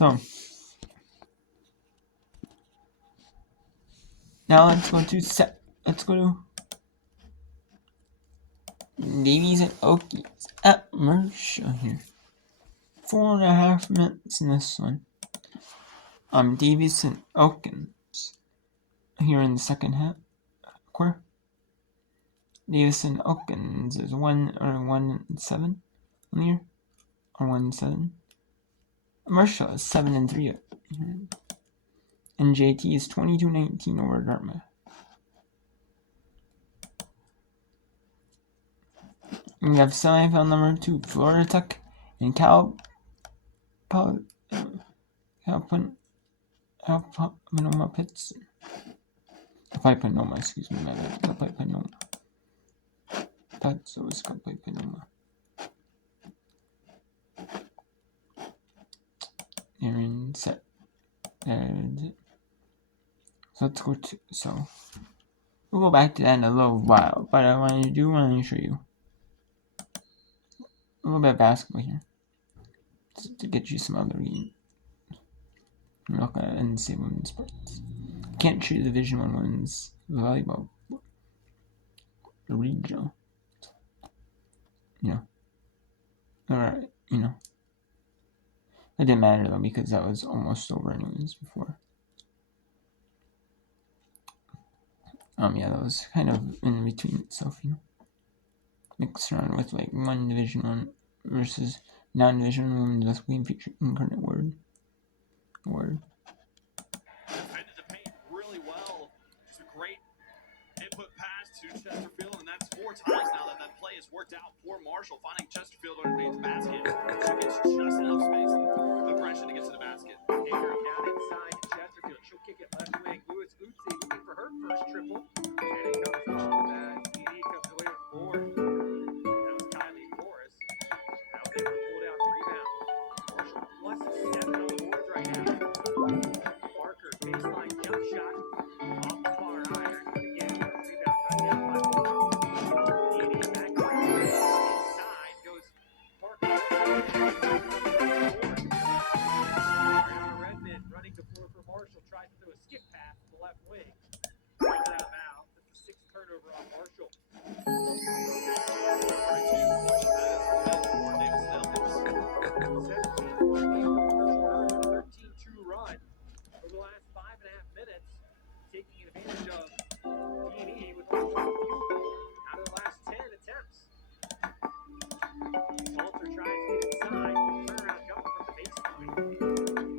So now let's go to Davies and Okies at Marshall here. 4.5 minutes in this one. Davies and Elkins here in the second half quarter. Davis and Elkins is 1-7 on the year, or 1-7. Marshall is 7-3. And JT is 22-19 over Dartmouth. We have semifinal number 2, Florida Tech and Cal Panoma Pitts. Panoma, excuse me, my bad. Panoma. That's always Panoma. Aaron set. So let's go to, we'll go back to that in a little while, but I want to show you a little bit of basketball here to get you some other games. Look at NCAA women's sports. Can't shoot Division 1 women's volleyball, the regional. Alright, it didn't matter though because that was almost over anyways before. That was kind of in between itself, mixed around with like one Division 1 versus non-Division 1 women's basketball game featuring incarnate word. Defended the paint really well. Just a great input pass to Chesterfield, and that's 4 times now that play has worked out for Marshall, finding Chesterfield underneath the basket. She gets just enough space and aggression to get to the basket. Ingram down inside to Chesterfield. She'll kick it left wing. Lewis Utsi looking for her first triple. And it comes off as TD comes away with 4. That was Kylie Forrest. Now they will pull down the rebound. Marshall plus 7 on the boards right now. Parker, baseline jump shot. Off the far iron. But again, rebound run down by 4. TD back inside goes Parker. Redmond running the floor for Marshall. Tries to throw a skip pass to the left wing. Brings that out. That's the 6th turnover on Marshall. 13-2 run over the last 5.5 minutes, taking advantage of D&E with only 1 field goal out of the last 10 attempts. Salter tries to get inside, turnaround jumper from the baseline.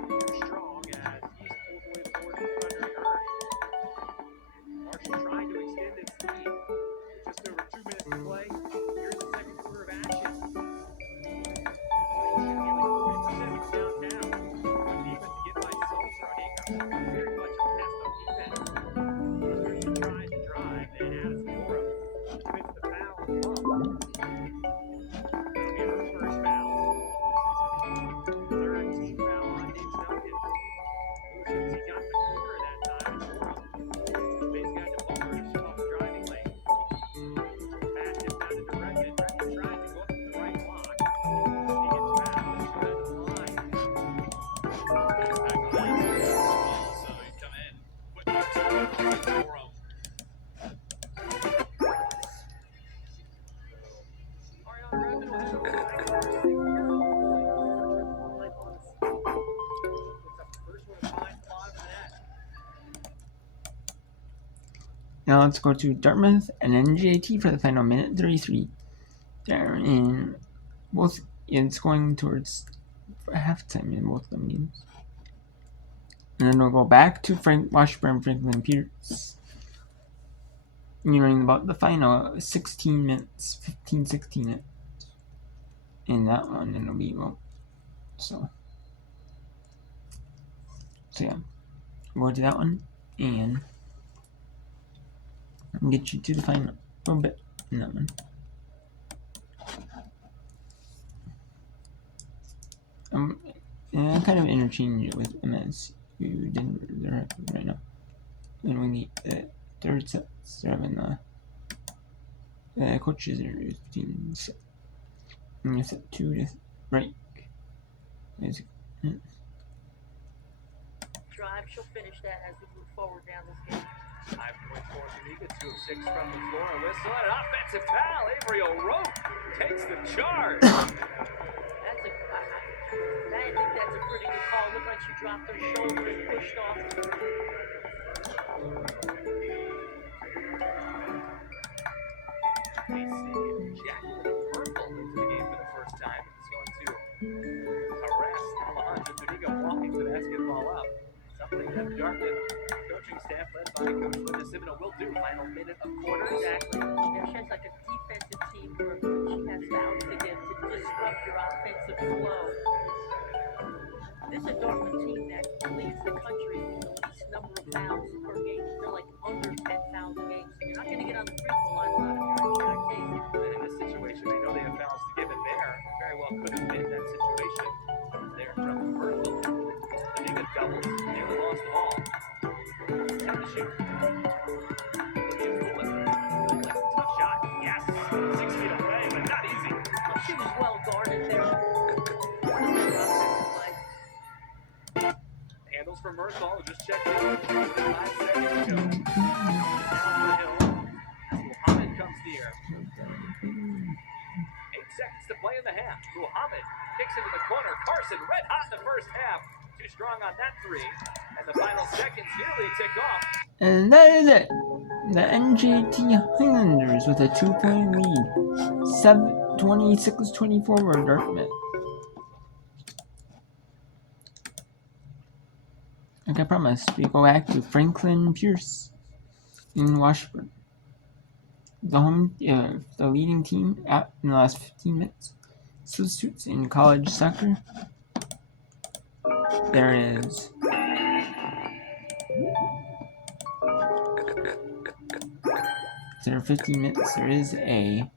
Too strong as East pulls away the board from under Earth. Marshall trying to extend its lead. Just over 2 minutes to play. Here in the second quarter of action. Marshall shooting nearly 40% from downtown. Good defense to get by Salter on Ingram. Very much a passed-up defense. Christian tries to drive, and Addison Mora commits the foul on the bump. That'll be her first foul. 3rd team foul on Davis Elkins. He got the corner that time, and Mora gets the base guy to Butler to shoot off the driving lane. Pass gets down into Redmond. Redmond tries to go up to the right block. She gets fouled, and she has the line. Back on the line as well, so he's come in, put 2 fouls for him. Ariana Redmond will head over to the line for her 6th year on the line on the season. Puts up the first one and finds the bottom of the net. Now let's go to Dartmouth and NJT for the final minute 33. They're in both. It's going towards halftime in both of them games. And then we'll go back to Washburn Franklin Pierce. Nearing about the final 16 minutes, 16 minutes. In that one, it'll be so yeah, we'll go to that one and get you to the final a little bit in that one. And kind of interchange it with MS. You didn't right now. Then we need the 3rd set. They're having the coaches interviews between set. And set 2 to break. drive. She'll finish that as we move forward down this game. 5 points for Zuniga, 2 of 6 from the floor. A whistle and an offensive foul. Avery O'Rourke takes the charge. I think that's a pretty good call. Looked like she dropped her shoulder and pushed off. We see Jacqueline Purple into the game for the first time. It's going to harass Alejandra Zuniga walking the basketball up. Something that the Dartmouth coaching staff led by Coach Linda Sibino will do. Final minute of quarters. Exactly. She has like a defensive team where she has fouls to get to disrupt your offensive flow. This is a Dartmouth team that leads the country in the least number of fouls per game. They're like under 10 fouls a game, so you're not going to get on the free throw line a lot if you're a team. And in this situation, they know they have fouls to give it there. Very well could have been that situation there from Purple. Zuniga doubles, nearly lost the ball. Down to shoot. Olivia Coolin. Tough shot. Yes. 6 feet away, but not easy. She was well guarded there. Handles for Mersall, just checked in 5 seconds ago. Down the hill as Muhammad comes near. 8 seconds to play in the half. Muhammad kicks into the corner. Carson red hot in the first half. Too strong on that 3. And the final seconds nearly tick off. And that is it. The NJT Highlanders with a 2-point lead. 26-24 over Dartmouth. Like I promised, we go back to Franklin Pierce in Washburn. The leading team in the last 15 minutes. Substitutes in college soccer. There is there are 15 minutes. There is a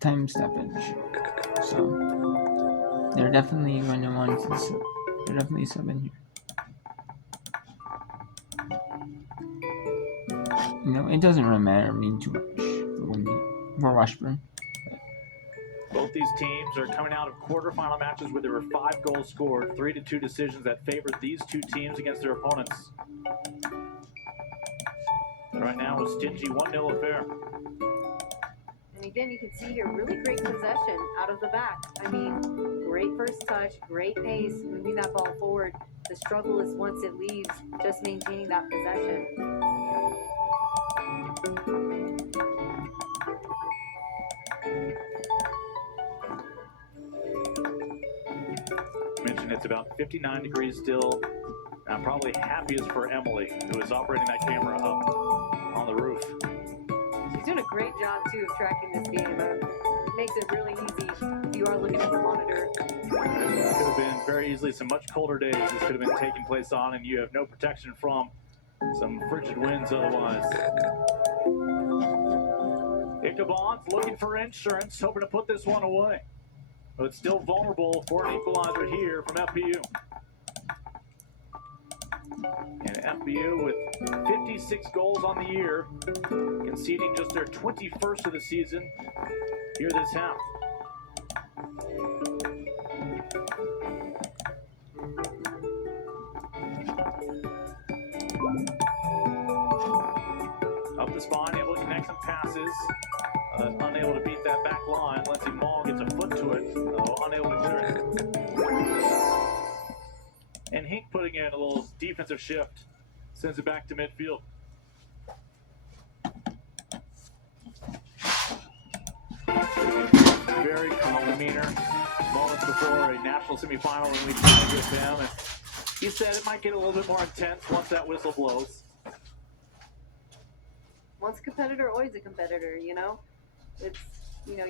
time stoppage, so they're definitely going to want to. They're definitely subbing here. You know, it doesn't really matter too much for Washburn. Both these teams are coming out of quarterfinal matches where there were 5 goals scored, 3-2 decisions that favored these two teams against their opponents. Right now, a stingy 1-0 affair. And again, you can see here, really great possession out of the back. I mean, great first touch, great pace, moving that ball forward. The struggle is once it leaves, just maintaining that possession. Mentioned it's about 59 degrees still. I'm probably happiest for Emily, who is operating that camera up on the roof. She's doing a great job, too, of tracking this game. It makes it really easy if you are looking at the monitor. It could have been very easily some much colder days this could have been taking place on, and you have no protection from some frigid winds otherwise. Ichabod's looking for insurance, hoping to put this one away. But it's still vulnerable for an equalizer here from FPU. And FPU with 56 goals on the year, conceding just their 21st of the season here this half. Up the spine, able to connect some passes. Unable to beat that back line. Lindsey Mall gets a foot to it, unable to clear it. And Hink putting in a little defensive shift, sends it back to midfield. Very calm demeanor. Moments before a national semifinal when we played with them, and he said it might get a little bit more intense once that whistle blows. Once a competitor, always a competitor, you know? It's, you know,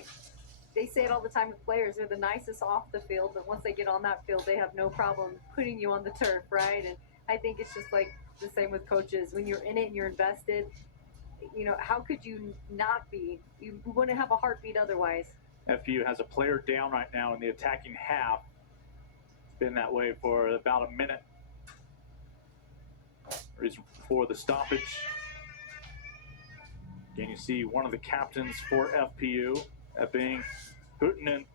they say it all the time with players. They're the nicest off the field, but once they get on that field, they have no problem putting you on the turf, right? And I think it's just like the same with coaches. When you're in it and you're invested, you know, how could you not be? You wouldn't have a heartbeat otherwise. FPU has a player down right now in the attacking half. It's been that way for about a minute. Reason for the stoppage. Again, you see one of the captains for FPU, that being Huttunen.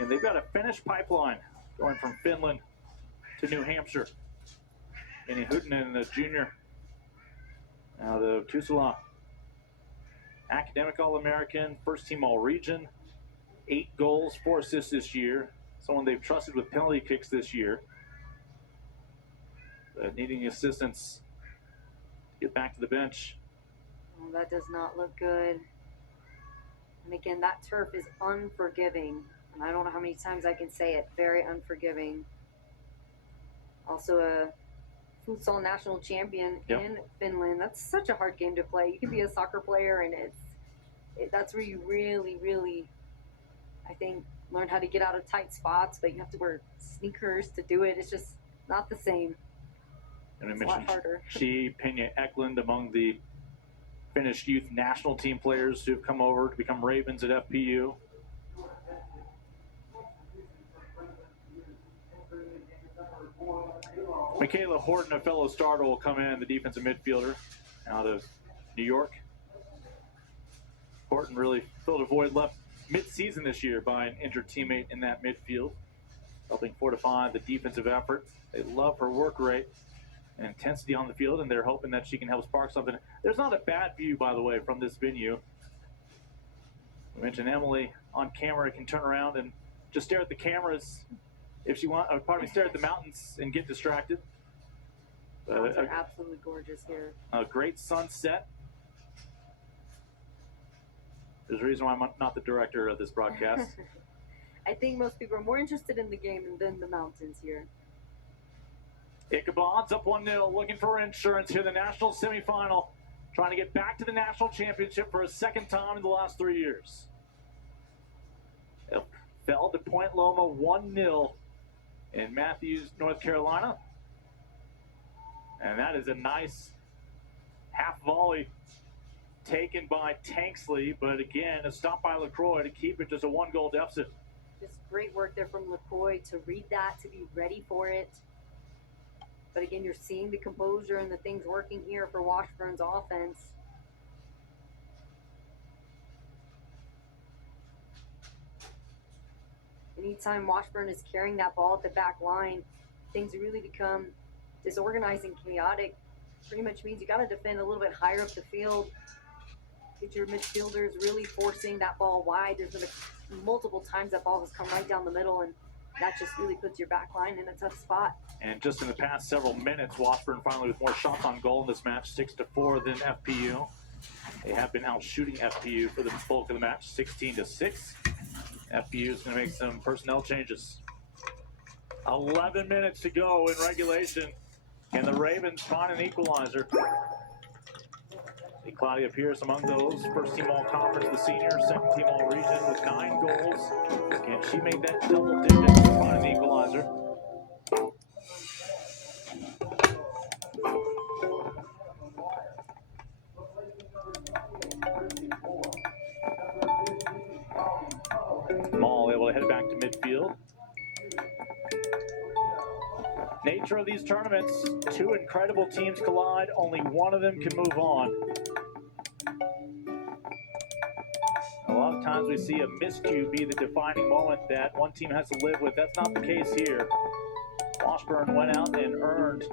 And they've got a Finnish pipeline going from Finland to New Hampshire. Kenny Hooten, the junior out of Tusala. Academic All-American, first team All-Region, 8 goals, 4 assists this year. Someone they've trusted with penalty kicks this year. Needing assistance to get back to the bench. Oh, that does not look good. And again, that turf is unforgiving. And I don't know how many times I can say it. Very unforgiving. Also a futsal national champion in Finland. That's such a hard game to play. You can be a soccer player, and that's where you really, really, I think, learn how to get out of tight spots. But you have to wear sneakers to do it. It's just not the same. And I It's a lot mentioned harder. Pena Eklund among the Finnish youth national team players who have come over to become Ravens at FPU. Michaela Horton, a fellow starter, will come in, the defensive midfielder out of New York. Horton really filled a void left mid-season this year by an injured teammate in that midfield, helping fortify the defensive effort. They love her work rate and intensity on the field, and they're hoping that she can help spark something. There's not a bad view, by the way, from this venue. We mentioned Emily on camera can turn around and just stare at the cameras if she wants, stare at the mountains and get distracted. Mountains are absolutely gorgeous here. A great sunset. There's a reason why I'm not the director of this broadcast. I think most people are more interested in the game than the mountains here. Ichabod's up 1-0, looking for insurance here in the national semifinal, trying to get back to the national championship for a second time in the last 3 years. It fell to Point Loma 1-0 in Matthews, North Carolina. And that is a nice half volley taken by Tanksley, but again, a stop by LaCroix to keep it just a 1-goal deficit. Just great work there from LaCroix to read that, to be ready for it. But again, you're seeing the composure and the things working here for Washburn's offense. Anytime Washburn is carrying that ball at the back line, things really become disorganized and chaotic. Pretty much means you got to defend a little bit higher up the field. Get your midfielders really forcing that ball wide. There's been multiple times that ball has come right down the middle, and that just really puts your back line in a tough spot. And just in the past several minutes, Washburn finally with more shots on goal in this match, 6-4 than FPU. They have been out shooting FPU for the bulk of the match, 16-6. FPU is going to make some personnel changes. 11 minutes to go in regulation. Can the Ravens find an equalizer? Claudia Pierce among those. First team all-conference, the senior. Second team all-region with 9 goals. Can she make that double digit to find an equalizer? Mall able to head back to midfield. Nature of these tournaments, 2 incredible teams collide, only one of them can move on. A lot of times we see a miscue be the defining moment that one team has to live with. That's not the case here. Washburn went out and earned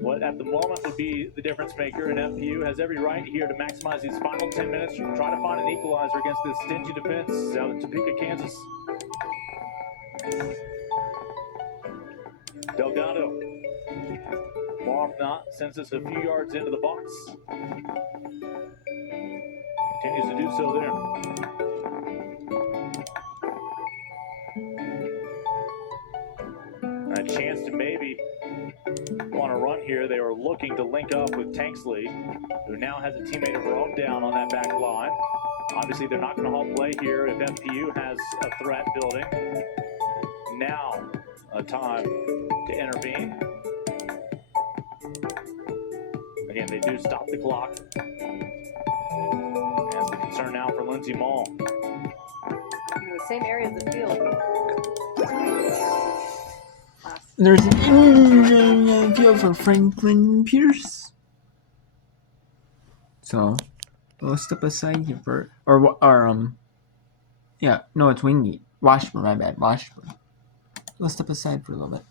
what at the moment would be the difference maker, and FPU has every right here to maximize these final 10 minutes to try to find an equalizer against this stingy defense out of Topeka, Kansas. Delgado, more often not, sends us a few yards into the box. Continues to do so there. A chance to maybe want to run here. They were looking to link up with Tanksley, who now has a teammate of her own down on that back line. Obviously, they're not going to halt play here if FPU has a threat building. Now, a time to intervene. Again, they do stop the clock. That's the concern now for Lindsay Mall. In the same area of the field. There's an injury field for Franklin Pierce. So, we'll step aside here for, yeah, no, it's Wingate. Washburn, my bad, Washburn. We'll step aside for a little bit.